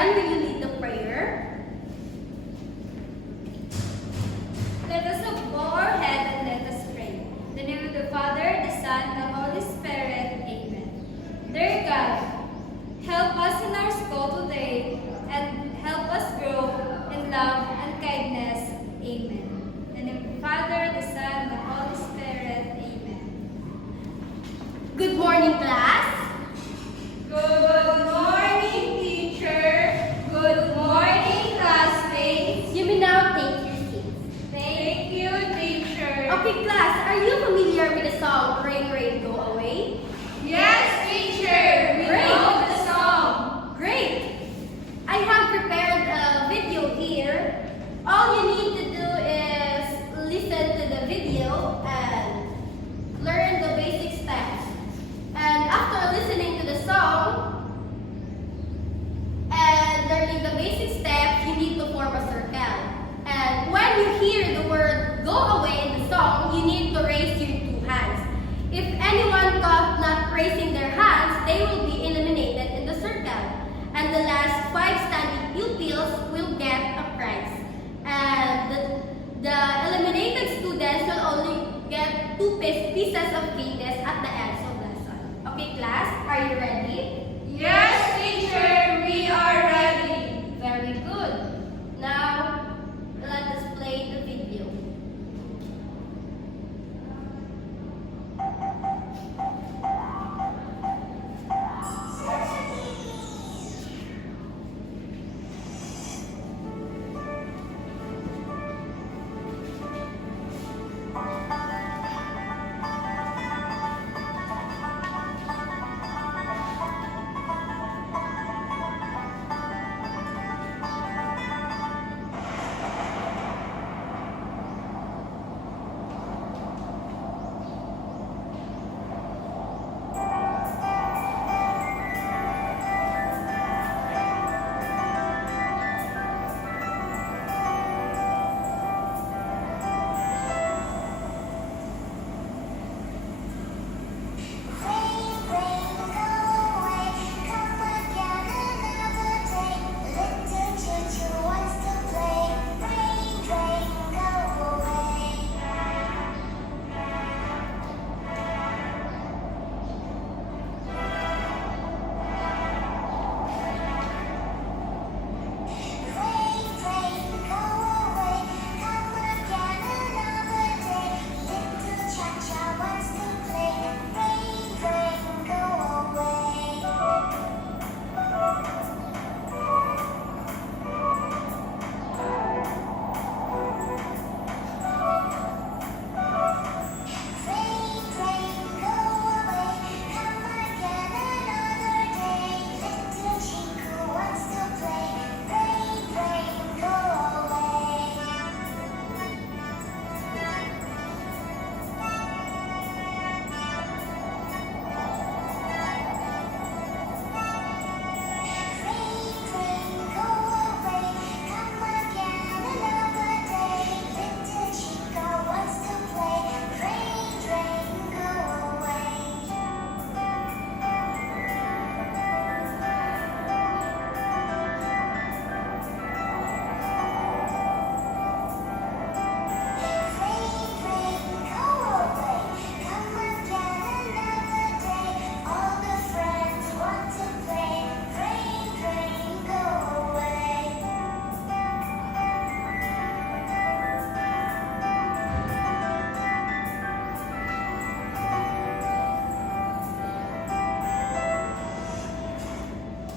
Rian, will you lead the prayer? Let us bow our head and let us pray. In the name of the Father, the Son, and the Holy Spirit. Amen. Dear God, help us in our school today and help us grow in love and kindness. Amen. In the name of the Father, the Son, and the Holy Spirit. Amen. Good morning, class. Good morning, teacher. Good morning, classmates. You may now take your seats. Thank you, teacher. Okay, class, are you familiar with the song Rain, Rain, Go Away? Yes, teacher. We Great. know the song. Great! I have prepared a video here. All you need to do is listen to the video and learn the basic steps. And after listening to the song and learning the basic steps, you need to form a circle. And when you hear the word go away in the song, you need to raise your two hands. If anyone caught not raising their hands, they will be eliminated in the circle. And the last 5 standing pupils will get a prize. And the eliminated students will only get 2 pieces of cases at the end of the lesson. Okay, class, are you ready? Yes, teacher. We are ready. Very good. Now, let us play the video.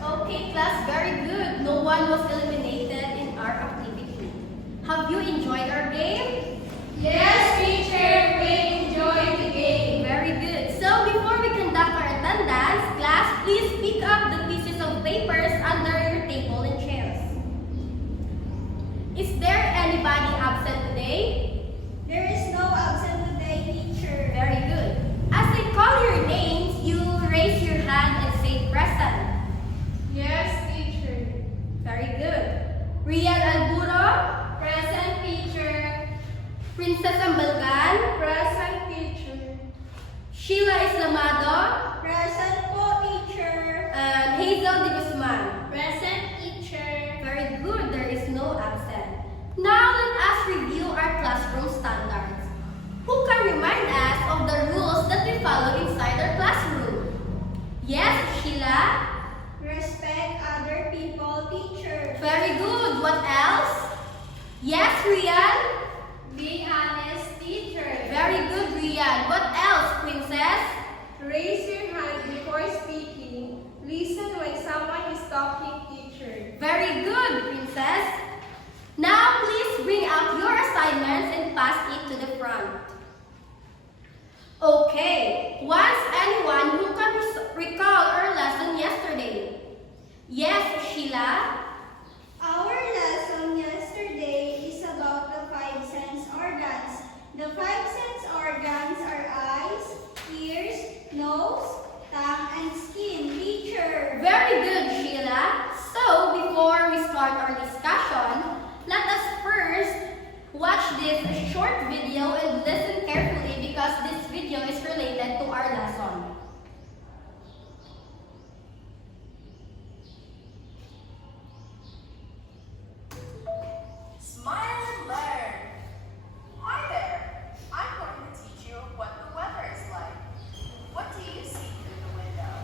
Okay, class, very good. No one was eliminated in our activity. Have you enjoyed our game? Yes, teacher. We enjoyed the game. Very good. So before we conduct our attendance, class, please pick up the pieces of papers under your table and chairs. Is there anybody absent today? There is no absent today, teacher. Very good. As I call your names, you raise your hand and say present. Yes, teacher. Very good. Rian Alburo, Present, teacher. Princess Ambalgan, Present, teacher. Sheila Islamado, Present po, teacher. and Hazel de Guzman. Present, teacher. Very good. What else? Yes, Rian? Be honest, teacher. Very good, Rian. What else, Princess? Raise your hand before speaking. Listen when someone is talking, teacher. Very good, Princess. Now, please bring out your assignments and pass it to the front. Okay, was anyone who can recall our lesson yesterday? Yes, Sheila? Our lesson yesterday is about the five sense organs. The five sense organs are eyes, ears, nose, tongue, and skin. Teacher. Very good, Sheila. So, before we start our discussion, let us first watch this short video and listen carefully because this video is related to our lesson. Smile and learn. Hi there. I'm going to teach you what the weather is like. What do you see through the window?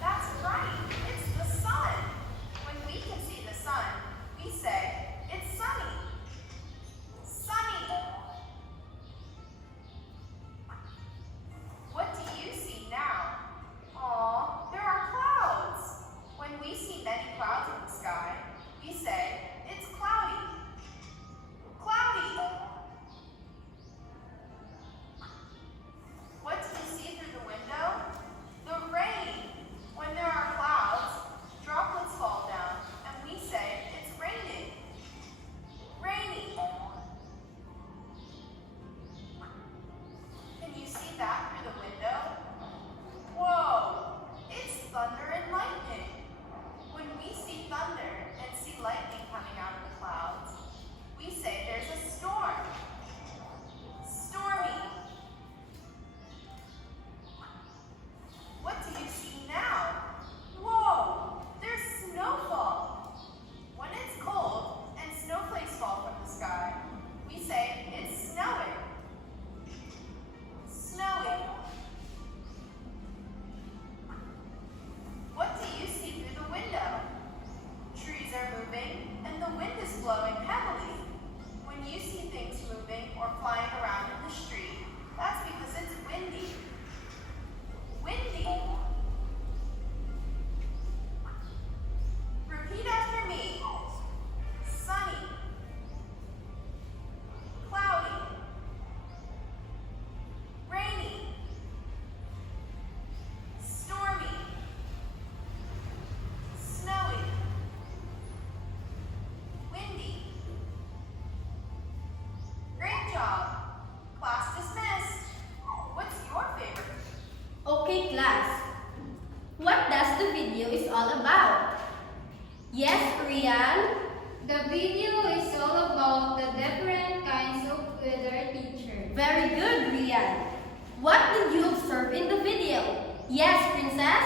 That's right. It's the sun. When we can see the sun, we say it's sunny. Sunny. What do you see now? Aw, there are clouds. When we see many clouds in the sky, we say it's cloudy. Cloudy. What do you see through the window? The rain. When there are clouds, droplets fall down, and we say it's raining. Rainy. Can you see that through the window? Whoa! It's thunder and lightning. When we see thunder and see lightning coming out of the clouds, we say there's a storm. Stormy. What do you see now? Whoa! There's snowfall. When it's cold and snowflakes fall from the sky, we say it's snowing. Snowy. What do you see through the window? Trees are moving and the wind is blowing heavily. When you see things moving or flying around in the street, that's because it's windy. Windy. Repeat after me. Sunny. Cloudy. Rainy. Stormy. Snowy. Windy. Great job. Class dismissed. What's your favorite? Okay, class. What does the video is all about? Yes, Rian? The video is all about the different kinds of weather, teacher. Very good, Rian. What did you observe in the video? Yes, Princess?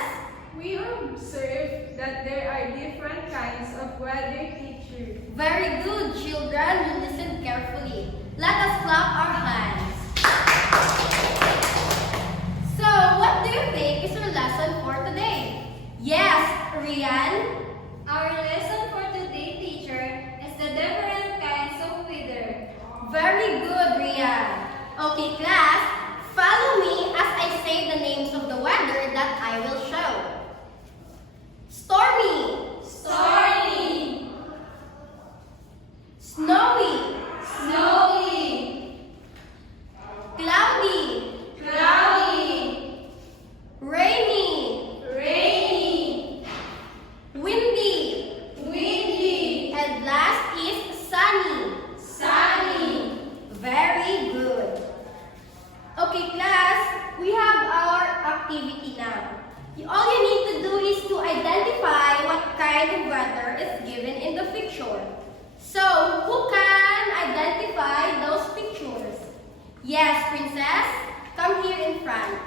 We observe that there are different kinds of weather, teacher. Very good, children. Listen carefully. Let us clap our hands. So, what do you think is your lesson for today? Yes, Rian? Our lesson for today, teacher, is the different kinds of weather. Very good, Rian. Okay, class, follow me as I say the names of the weather that I will show. Stormy, Stormy, snowy, snowy, cloudy, cloudy, rainy, rainy, windy, windy, and last is sunny. sunny. Very good. Okay, class, we have our activity now. All you need to do is to identify what kind of weather is given in the picture. So, who can identify those pictures? Yes, Princess, come here in front.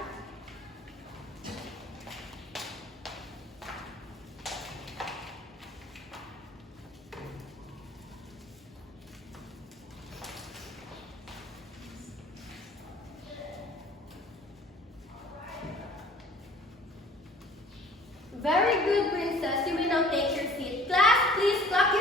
Very good, Princess. You may now take your seat. Class, please clap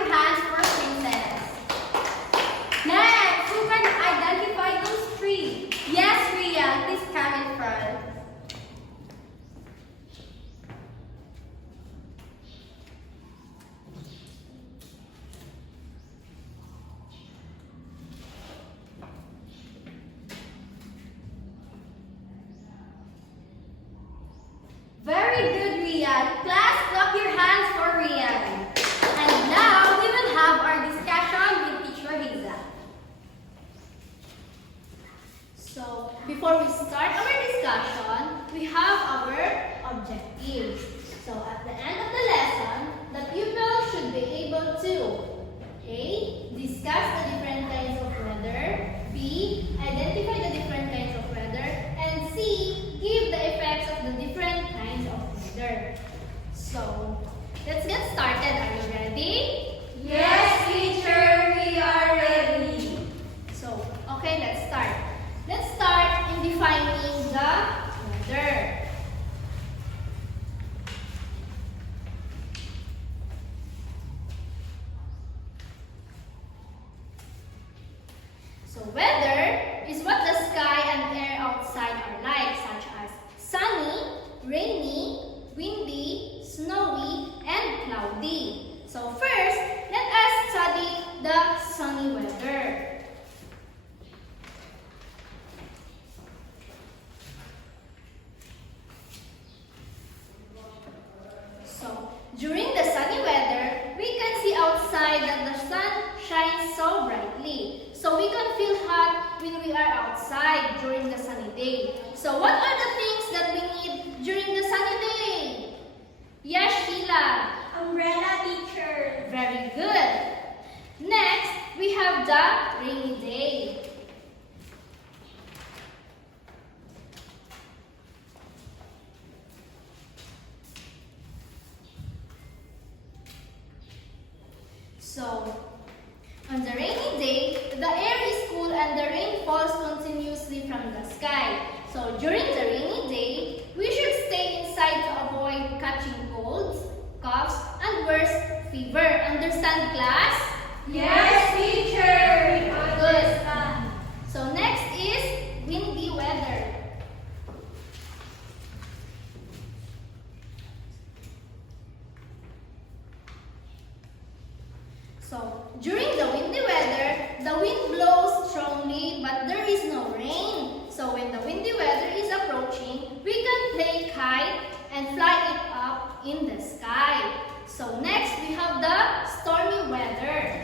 So weather is what the sky and air outside are like, such as sunny, rainy, windy, snowy, and cloudy. So first, let us study the sunny weather. So, during the sunny weather, we can see outside that the sun shines so brightly. So we can feel hot when we are outside during the sunny day. So what are the things that we need during the sunny day? Yes, Sheila. Umbrella, teacher. Very good. Next, we have the rainy day. So, on the rainy day, the air is cool and the rain falls continuously from the sky. So, during the rainy day, we should stay inside to avoid catching colds, coughs, and worse, fever. Understand, class? Yes, teacher. We Good. understand. So, next is windy weather. So, during the windy weather, the wind blows strongly but there is no rain. So, when the windy weather is approaching, we can play kite and fly it up in the sky. So, next we have the stormy weather.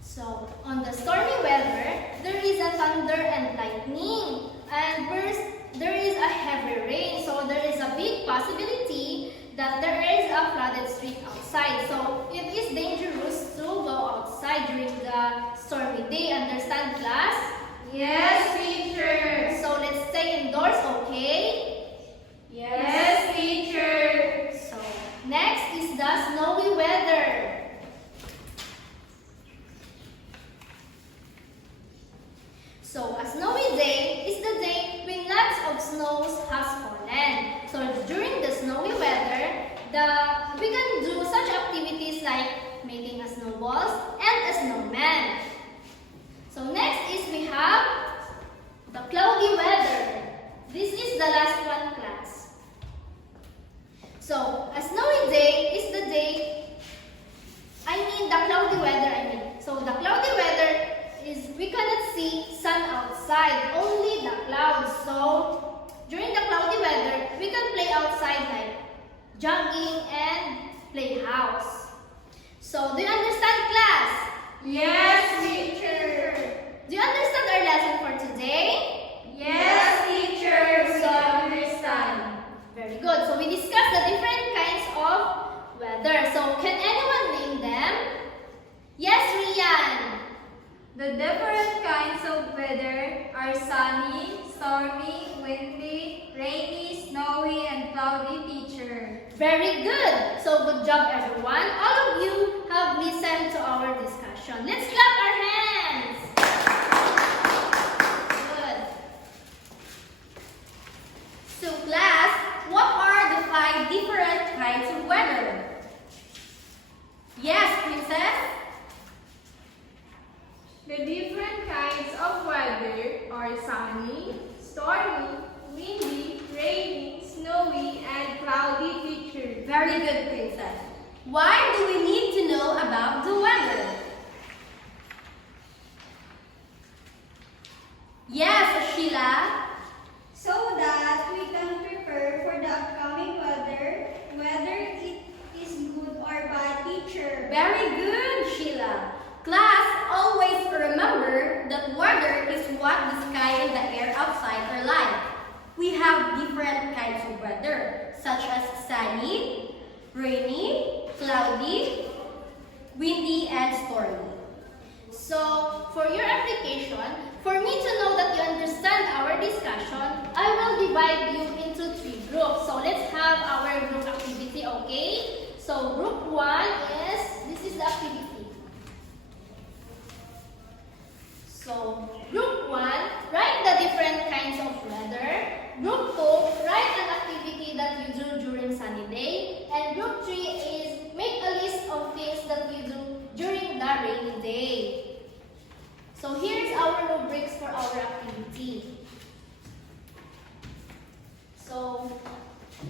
So, on the stormy weather, there is a thunder and lightning. And first, there is a heavy rain. So, there is a big possibility that there is a flooded street outside. So, it is dangerous to go outside during the stormy day. Understand, class? Yes, teacher. So, let's stay indoors, okay? Yes, teacher. So, next is the snowy weather. So, a snowy day is the day when lots of snows has fallen. So, during the snowy weather, we can do such activities like making a snowballs and a snowman. So, next is we have the cloudy weather. This is the last one, class. So, a snowy day is the day, the cloudy weather, So, the cloudy weather is we cannot see sun outside, only the clouds. So, during the cloudy weather, we can play outside like jogging and play house. So, do you understand, class? Yes, teacher. Do you understand our lesson for today? Yes, teacher. We understand. Very good. So, we discussed the different kinds of weather. So, can anyone name them? Yes, Rian. The different kinds of weather are sunny, stormy, windy, rainy, snowy, and cloudy, teacher. Very good. So, good job, everyone. All of you have listened to our discussion. Let's clap our hands. Good. So, class, what are the 5 different kinds of weather? Yes, Princess? The different kinds of weather are sunny, stormy, windy, rainy, snowy, and cloudy, teacher. Very good, Princess. Why do we need to know about the weather? Yes, Sheila. So that we can prepare for the upcoming weather, whether it is good or bad, teacher. Very good, Sheila. Class, always remember that weather is what the sky and the air outside are like. We have different kinds of weather, such as sunny, rainy, cloudy, windy, and stormy. So, for your application, for me to know that you understand our discussion, I will divide you into 3 groups. So, let's have our group activity, okay? So, group 1 this is the activity. So, group 1, write the different kinds of weather. Group So here's our rubrics for our activity. So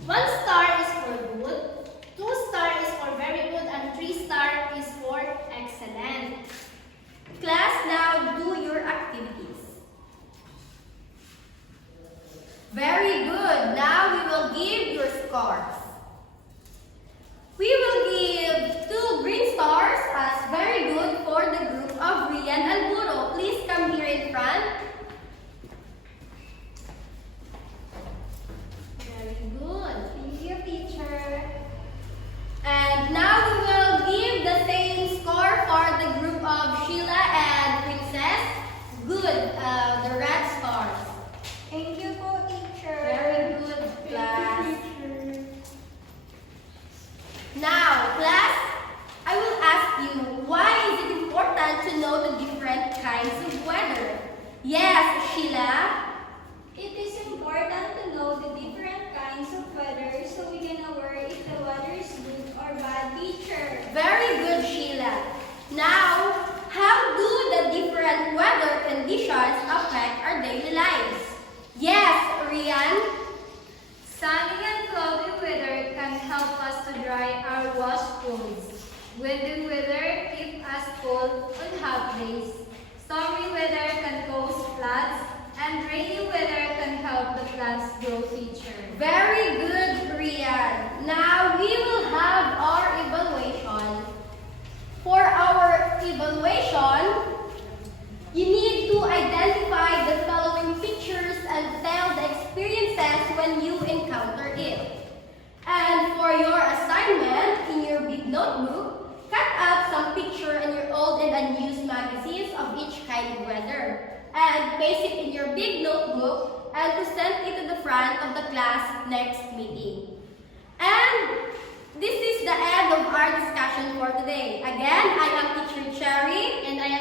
1 star is for good, 2 star is for very good, and 3 star is for excellent. Class, now do your activities. Very good. Now we will give your scores. We will give 2 green stars as very good for the group of Rian and Buro. Please come here in front. Very good. Thank you, teacher. And now we will give the same score for the group of Sheila and Princess. Good. The red stars. Thank you po, teacher. Very good, class. Teacher. Now, class, I will ask you, why is it important to know the different kinds of weather? Yes, Sheila. It is important to know the different kinds of weather so we can aware if the weather is good or bad, teacher. Very good, Sheila. Now, how do the different weather conditions affect our daily lives? Yes, Rian. Sunny and cloudy weather can help us to dry our washed clothes. Windy weather keep us cold on hot days. Stormy weather can cause floods, and rainy weather can help the plants grow, teacher. Very good, Rian. Now, we will have our evaluation. For our evaluation, you need to identify the following pictures and tell the experiences when you encounter it. And for your assignment in your big notebook, cut out some picture in your old and unused magazines of each kind of weather and paste it in your big notebook and present it to the front of the class next meeting. And this is the end of our discussion for today. Again, I am Teacher Cherry. And I